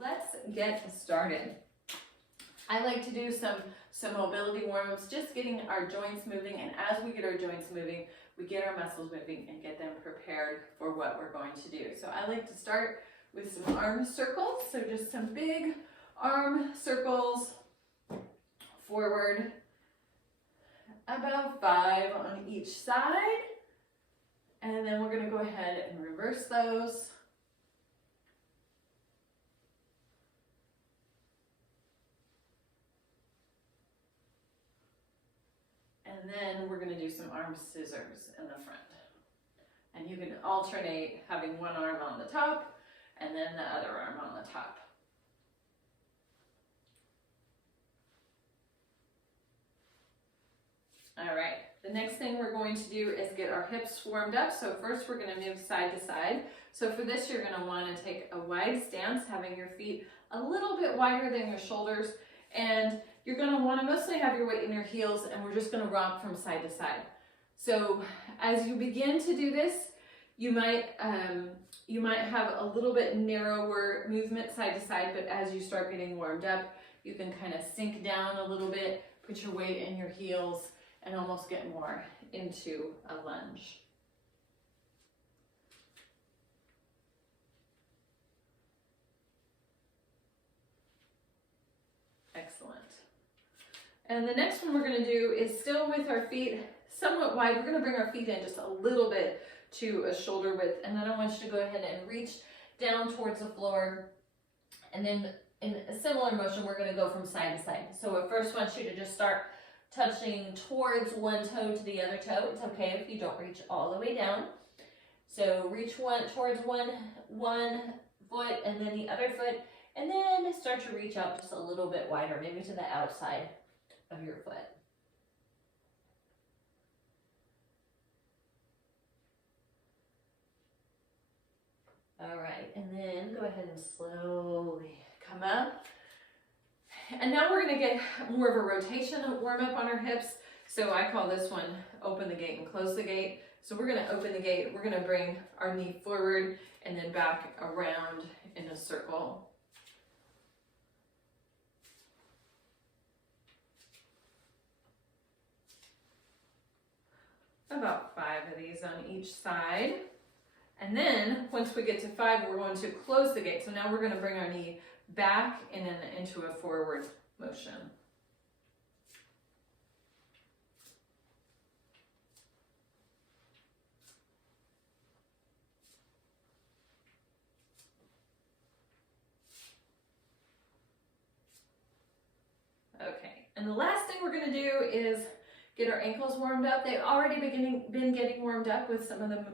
let's get started. I like to do some mobility warm-ups, just getting our joints moving, and as we get our joints moving, we get our muscles moving and get them prepared for what we're going to do. So I like to start with some arm circles, so just some big arm circles forward, about 5 on each side, and then we're going to go ahead and reverse those. And then we're going to do some arm scissors in the front. And you can alternate having one arm on the top and then the other arm on the top. All right, the next thing we're going to do is get our hips warmed up. So first we're going to move side to side. So for this, you're going to want to take a wide stance, having your feet a little bit wider than your shoulders, and you're going to want to mostly have your weight in your heels, and we're just going to rock from side to side. So as you begin to do this, you might have a little bit narrower movement side to side, but as you start getting warmed up, you can kind of sink down a little bit, put your weight in your heels, and almost get more into a lunge. Excellent. And the next one we're going to do is still with our feet somewhat wide. We're going to bring our feet in just a little bit to a shoulder width, and then I want you to go ahead and reach down towards the floor, and then in a similar motion we're going to go from side to side. So I first want you to just start touching towards one toe to the other toe. It's okay if you don't reach all the way down. So reach towards one foot and then the other foot, and then start to reach out just a little bit wider, maybe to the outside of your foot. All right, and then go ahead and slowly come up. And now we're going to get more of a rotation warm up on our hips. So I call this one open the gate and close the gate. So we're going to open the gate. We're going to bring our knee forward and then back around in a circle. About 5 of these on each side. And then once we get to 5, we're going to close the gate. So now we're going to bring our knee back into a forward motion. Okay, and the last thing we're going to do is get our ankles warmed up. They've already been getting warmed up with some of the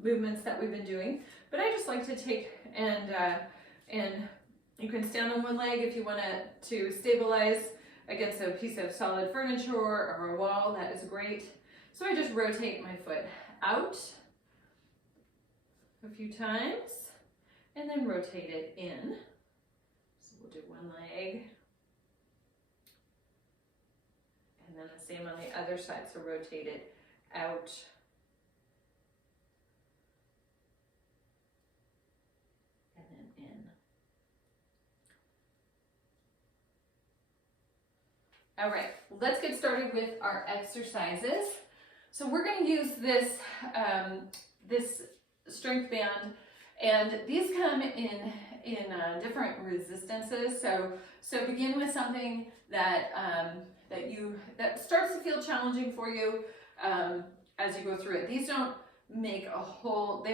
movements that we've been doing, but I just like to take and you can stand on one leg if you want to stabilize against a piece of solid furniture or a wall. That is great. So I just rotate my foot out a few times and then rotate it in. So we'll do one leg. And then the same on the other side, so rotate it out. And then in. All right, let's get started with our exercises. So we're going to use this, this strength band, and these come in different resistances. So begin with something that that starts to feel challenging for you as you go through it. These don't make a whole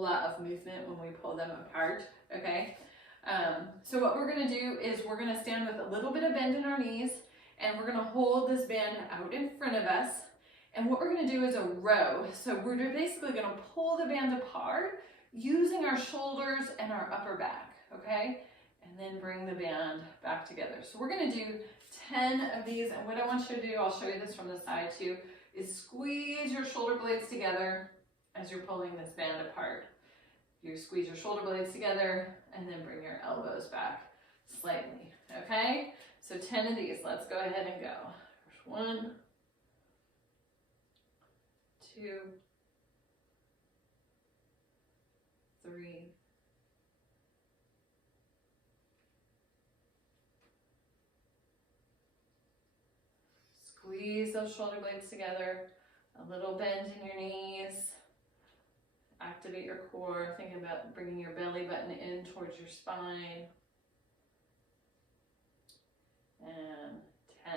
lot of movement when we pull them apart. Okay. So what we're going to do is we're going to stand with a little bit of bend in our knees, and we're going to hold this band out in front of us. And what we're going to do is a row. So we're basically going to pull the band apart using our shoulders and our upper back, okay? And then bring the band back together. So we're going to do 10 of these, and what I want you to do, I'll show you this from the side too, is squeeze your shoulder blades together as you're pulling this band apart. You squeeze your shoulder blades together and then bring your elbows back slightly, okay? So 10 of these, let's go ahead and go. First 1, 2, 3, Squeeze those shoulder blades together. A little bend in your knees. Activate your core. Think about bringing your belly button in towards your spine. And 10.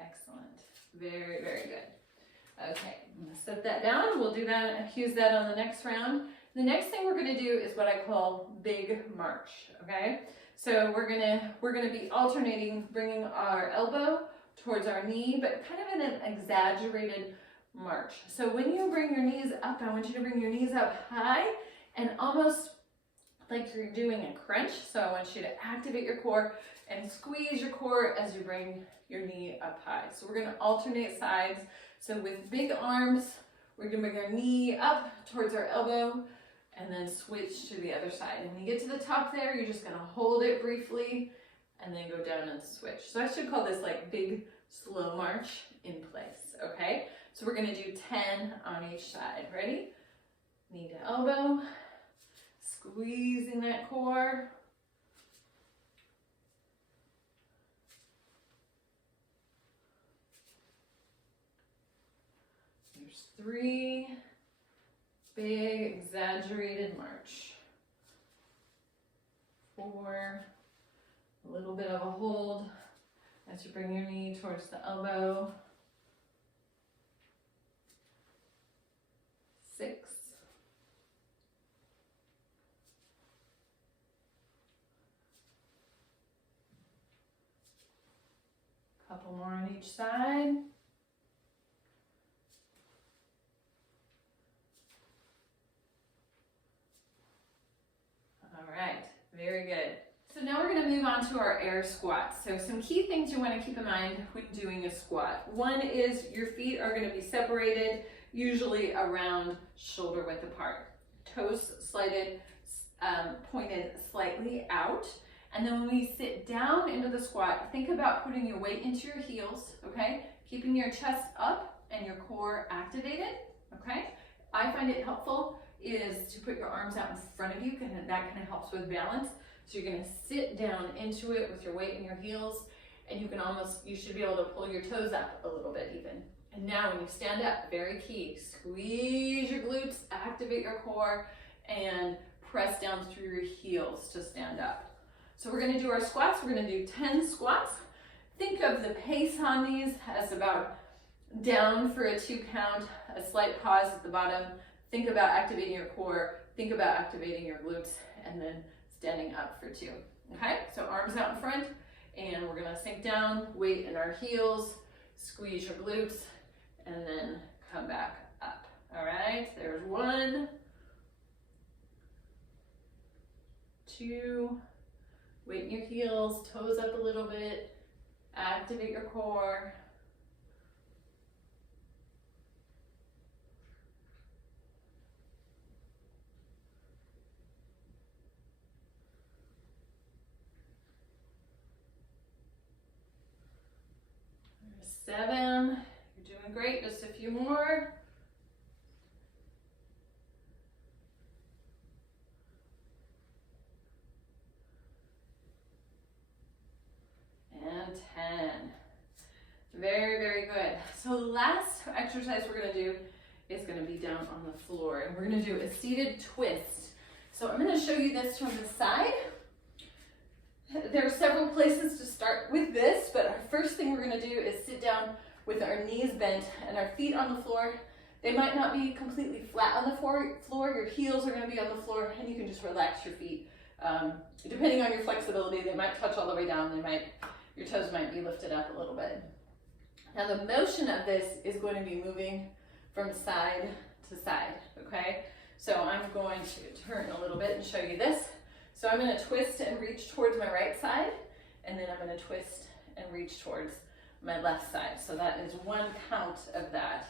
Excellent. Very, very good. Okay, I'm gonna set that down. We'll do that and use that on the next round. The next thing we're gonna do is what I call big march, okay? So we're gonna be alternating, bringing our elbow towards our knee, but kind of in an exaggerated march. So when you bring your knees up, I want you to bring your knees up high and almost like you're doing a crunch. So I want you to activate your core and squeeze your core as you bring your knee up high. So we're gonna alternate sides. So with big arms, we're gonna bring our knee up towards our elbow and then switch to the other side. And when you get to the top there, you're just gonna hold it briefly and then go down and switch. So I should call this like big slow march in place, okay? So we're gonna do 10 on each side. Ready? Knee to elbow, squeezing that core. There's 3, big exaggerated march. 4, a little bit of a hold as you bring your knee towards the elbow. 6, 2 more on each side. All right, very good. So now we're going to move on to our air squats. So some key things you want to keep in mind when doing a squat. One is your feet are going to be separated, usually around shoulder width apart. Toes slighted, pointed slightly out. And then when we sit down into the squat, think about putting your weight into your heels, okay? Keeping your chest up and your core activated, okay? I find it helpful is to put your arms out in front of you, and that kind of helps with balance. So you're gonna sit down into it with your weight in your heels, and you should be able to pull your toes up a little bit even. And now when you stand up, very key, squeeze your glutes, activate your core, and press down through your heels to stand up. So we're gonna do our squats. We're gonna do 10 squats. Think of the pace on these as about down for a 2 count, a slight pause at the bottom. Think about activating your core, think about activating your glutes, and then standing up for 2. Okay, so arms out in front, and we're gonna sink down, weight in our heels, squeeze your glutes, and then come back up. All right, there's 1, 2, weight in your heels, toes up a little bit, activate your core. There's 7, you're doing great, just a few more. And 10. Very, very good. So the last exercise we're gonna do is gonna be down on the floor, and we're gonna do a seated twist. So I'm gonna show you this from the side. There are several places to start with this, but our first thing we're gonna do is sit down with our knees bent and our feet on the floor. They might not be completely flat on the floor. Your heels are gonna be on the floor, and you can just relax your feet. Depending on your flexibility, they might touch all the way down. Your toes might be lifted up a little bit. Now the motion of this is going to be moving from side to side, okay? So I'm going to turn a little bit and show you this. So I'm gonna twist and reach towards my right side, and then I'm gonna twist and reach towards my left side. So that is 1 count of that.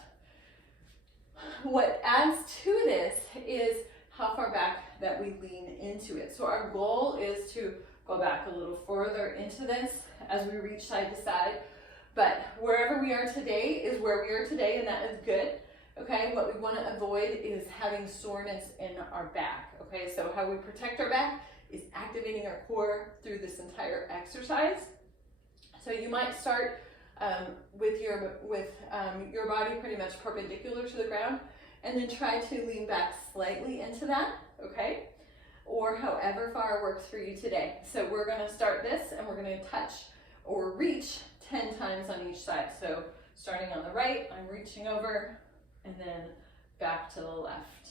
What adds to this is how far back that we lean into it. So our goal is to go back a little further into this as we reach side to side. But wherever we are today is where we are today, and that is good. Okay, what we want to avoid is having soreness in our back. Okay, so how we protect our back is activating our core through this entire exercise. So you might start with your body pretty much perpendicular to the ground, and then try to lean back slightly into that, okay? Or however far works for you today. So we're gonna start this and we're gonna touch or reach 10 times on each side. So starting on the right, I'm reaching over and then back to the left.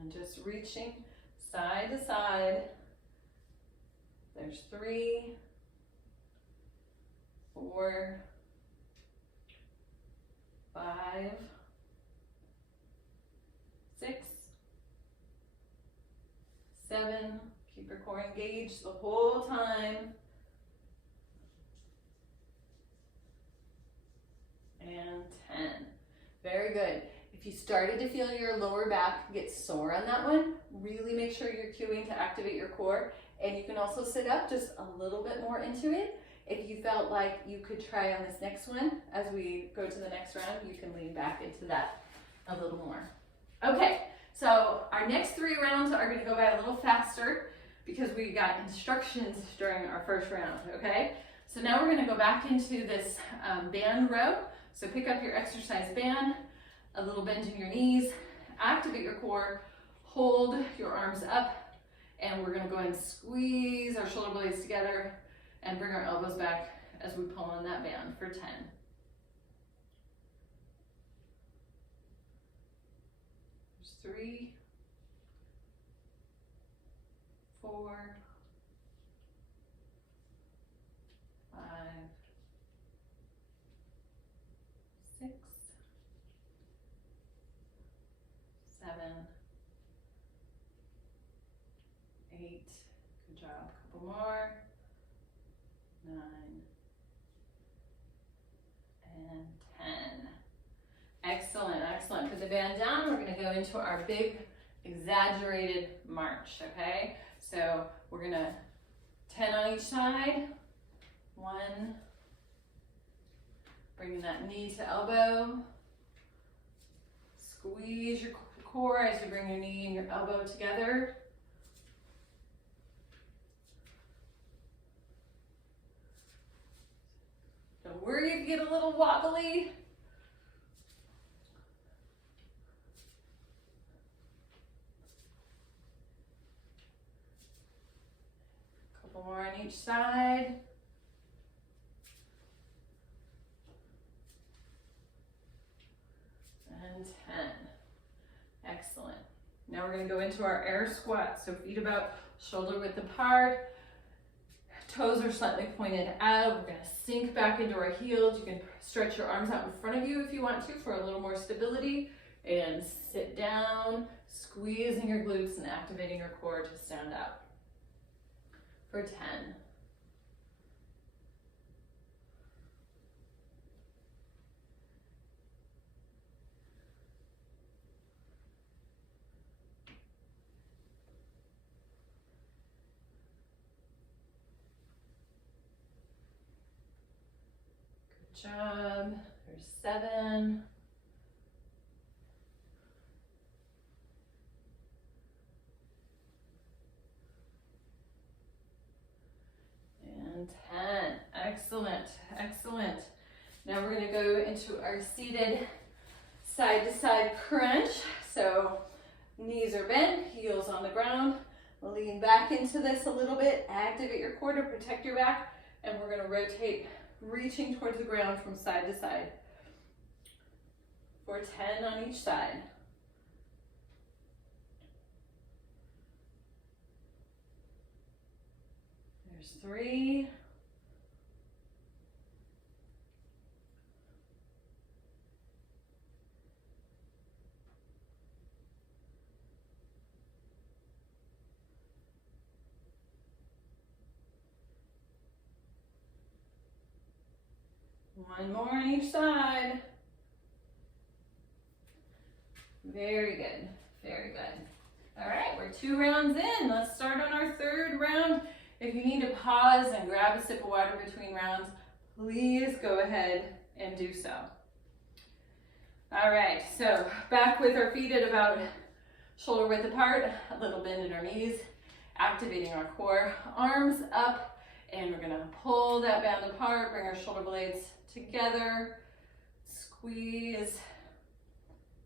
And just reaching side to side. There's 3, 4, 5, 6, 7. Keep your core engaged the whole time. And 10. Very good. If you started to feel your lower back get sore on that one, really make sure you're cueing to activate your core. And you can also sit up just a little bit more into it. If you felt like you could try on this next one, as we go to the next round, you can lean back into that a little more. Okay, so our next 3 rounds are going to go by a little faster because we got instructions during our first round, okay? So now we're going to go back into this band row. So pick up your exercise band, a little bend in your knees, activate your core, hold your arms up, and we're going to go ahead and squeeze our shoulder blades together and bring our elbows back as we pull on that band for 10. There's 3, 4, 5, 6, 7, 8. Good job. Couple more. 9 and 10. Excellent, excellent. Put the band down. We're going to go into our big exaggerated march, okay? So we're going to 10 on each side. 1. Bringing that knee to elbow. Squeeze your core as you bring your knee and your elbow together. Don't worry if you get a little wobbly. Couple more on each side. And 10. Excellent. Now we're going to go into our air squat. So feet about shoulder width apart. Toes are slightly pointed out. We're going to sink back into our heels. You can stretch your arms out in front of you if you want to for a little more stability. And sit down, squeezing your glutes and activating your core to stand up for 10. Good job. There's 7. And 10. Excellent, excellent. Now we're going to go into our seated side-to-side crunch. So knees are bent, heels on the ground. Lean back into this a little bit. Activate your core to protect your back. And we're going to rotate, reaching towards the ground from side to side for 10 on each side. There's 3. One more on each side. Very good, very good. All right, we're 2 rounds in. Let's start on our 3rd round. If you need to pause and grab a sip of water between rounds, please go ahead and do so. All right, so back with our feet at about shoulder width apart, a little bend in our knees, activating our core, arms up And we're gonna pull that band apart, bring our shoulder blades together, squeeze,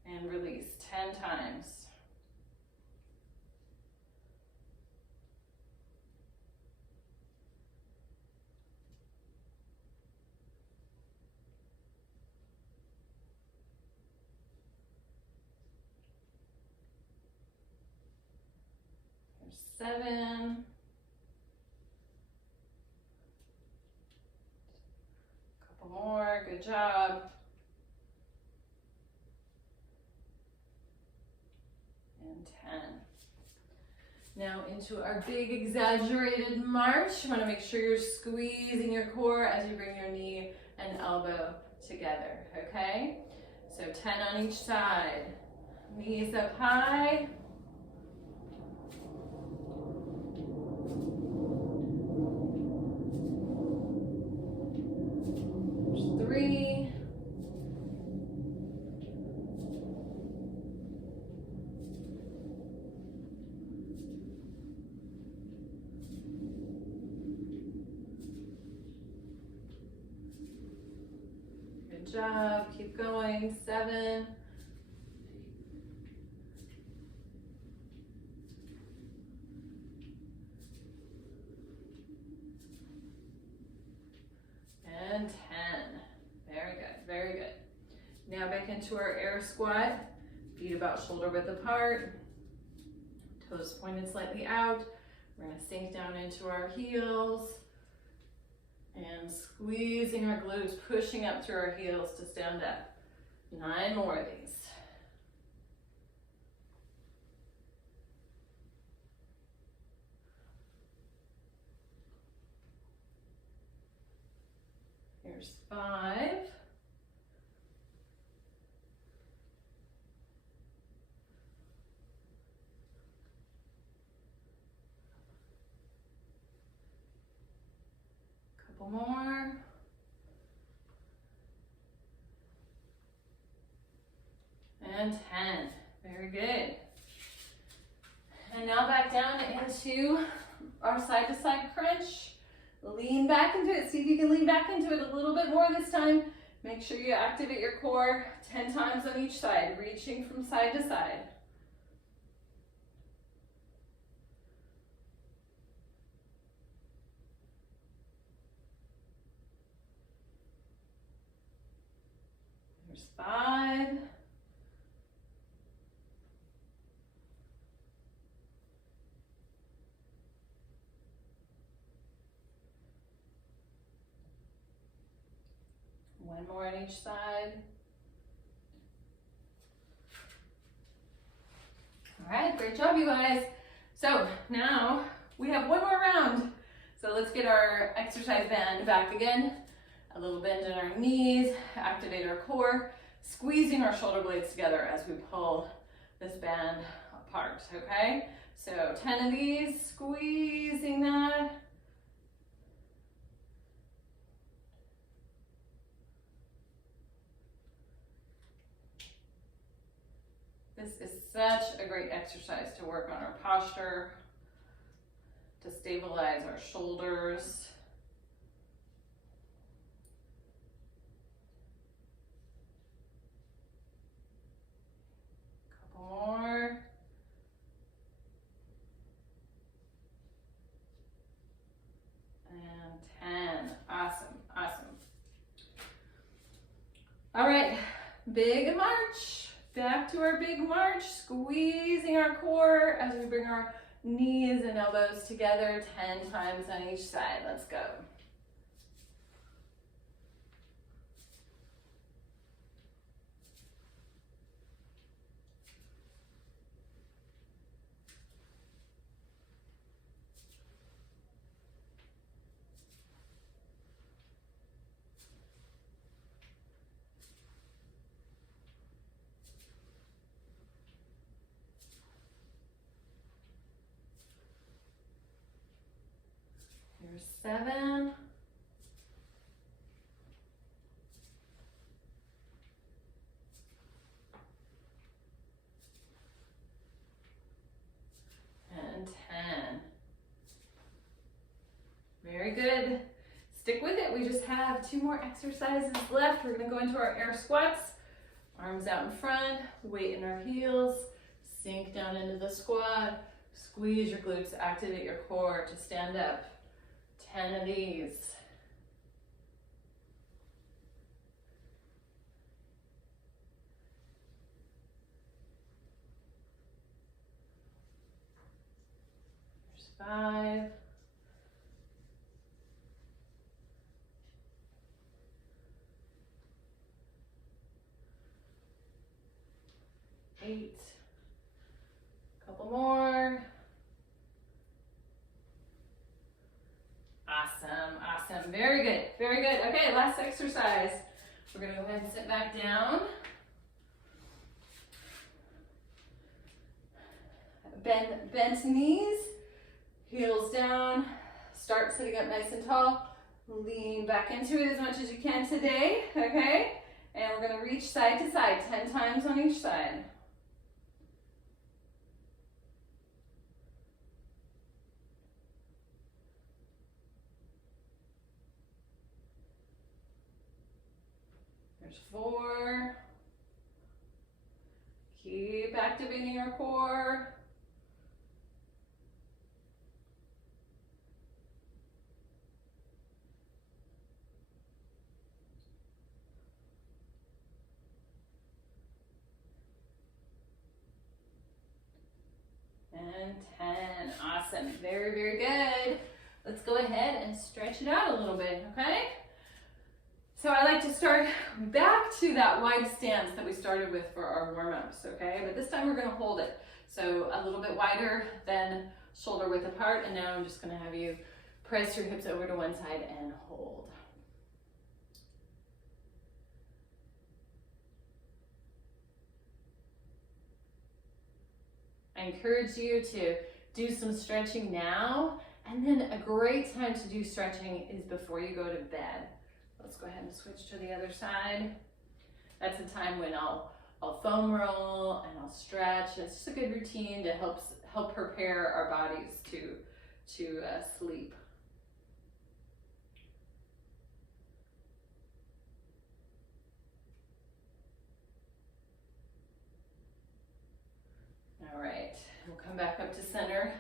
and release 10 times. There's 7. Couple more, good job. And 10. Now into our big exaggerated march. You want to make sure you're squeezing your core as you bring your knee and elbow together, okay? So 10 on each side. Knees up high. There's 3. Good job, keep going, 7. And 10. Very good, very good. Now back into our air squat. Feet about shoulder width apart. Toes pointed slightly out. We're gonna sink down into our heels. And squeezing our glutes, pushing up through our heels to stand up. 9 more of these. Here's 5. Couple more. And 10. Very good. And now back down into our side-to-side crunch. Lean back into it. See if you can lean back into it a little bit more this time. Make sure you activate your core 10 times on each side, reaching from side to side. There's 5. One more on each side. All right, great job, you guys. So now we have one more round. So let's get our exercise band back again. A little bend in our knees, activate our core, squeezing our shoulder blades together as we pull this band apart, okay? So 10 of these, squeezing that. This is such a great exercise to work on our posture, to stabilize our shoulders. Couple more. And 10. Awesome, awesome. All right, big march. Back to our big march, squeezing our core as we bring our knees and elbows together 10 times on each side. Let's go. Here's 7. And 10. Very good, we just have 2 more exercises left. We're gonna go into our air squats. Arms out in front, weight in our heels, sink down into the squat, squeeze your glutes, activate your core to stand up. 10 of these. There's 5. 8. Couple more. Awesome, awesome. Very good, very good. Okay, last exercise. We're gonna go ahead and sit back down. Bent knees, heels down. Start sitting up nice and tall. Lean back into it as much as you can today, okay? And we're gonna reach side to side, 10 times on each side. There's 4. Keep activating your core. And 10. Awesome. Very, very good. Let's go ahead and stretch it out a little bit, okay? So I like to start back to that wide stance that we started with for our warm-ups, okay? But this time we're gonna hold it. So a little bit wider than shoulder width apart, and now I'm just gonna have you press your hips over to one side and hold. I encourage you to do some stretching now, and then a great time to do stretching is before you go to bed. Let's go ahead and switch to the other side. That's a time when I'll foam roll and I'll stretch. It's just a good routine to help prepare our bodies to sleep. All right, we'll come back up to center.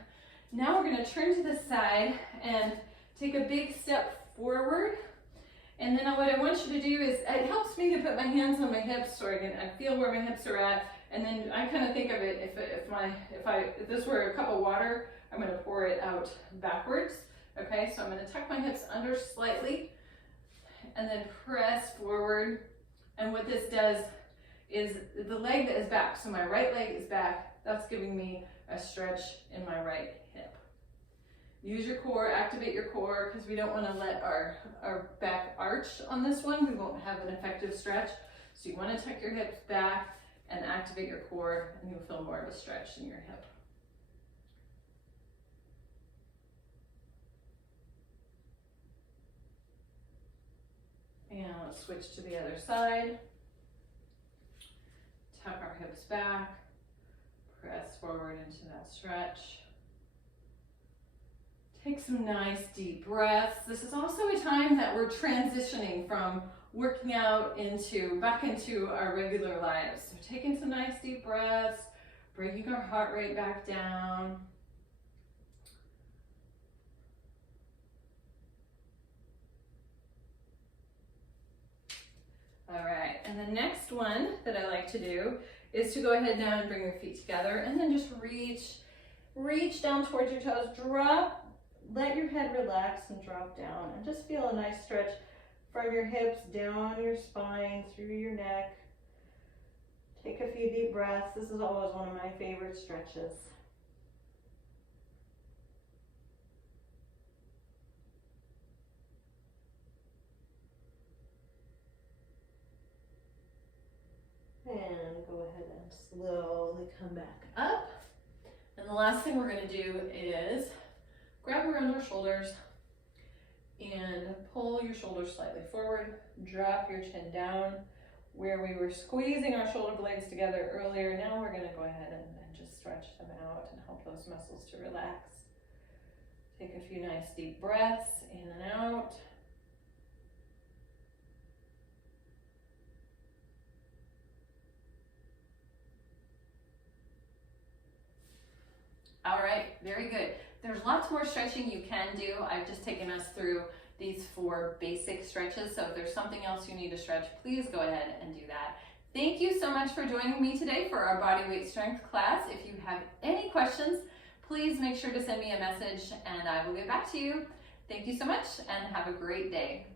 Now we're gonna turn to the side and take a big step forward. And then what I want you to do is, it helps me to put my hands on my hips so I feel where my hips are at. And then I kind of think of it, if this were a cup of water, I'm gonna pour it out backwards. Okay, so I'm gonna tuck my hips under slightly and then press forward. And what this does is the leg that is back, so my right leg is back, that's giving me a stretch in my right hip. Use your core, activate your core, because we don't want to let our back arch on this one. We won't have an effective stretch. So you want to tuck your hips back and activate your core, and you'll feel more of a stretch in your hip. And let's switch to the other side. Tuck our hips back, press forward into that stretch. Take some nice deep breaths. This is also a time that we're transitioning from working out back into our regular lives. So taking some nice deep breaths, bringing our heart rate back down. All right, and the next one that I like to do is to go ahead now and bring your feet together and then just reach down towards your toes, drop. Let your head relax and drop down, and just feel a nice stretch from your hips down your spine, through your neck. Take a few deep breaths. This is always one of my favorite stretches. And go ahead and slowly come back up. And the last thing we're going to do is grab around our shoulders and pull your shoulders slightly forward. Drop your chin down. Where we were squeezing our shoulder blades together earlier, now we're going to go ahead and just stretch them out and help those muscles to relax. Take a few nice deep breaths in and out. All right, very good. There's lots more stretching you can do. I've just taken us through these 4 basic stretches. So if there's something else you need to stretch, please go ahead and do that. Thank you so much for joining me today for our body weight strength class. If you have any questions, please make sure to send me a message and I will get back to you. Thank you so much and have a great day.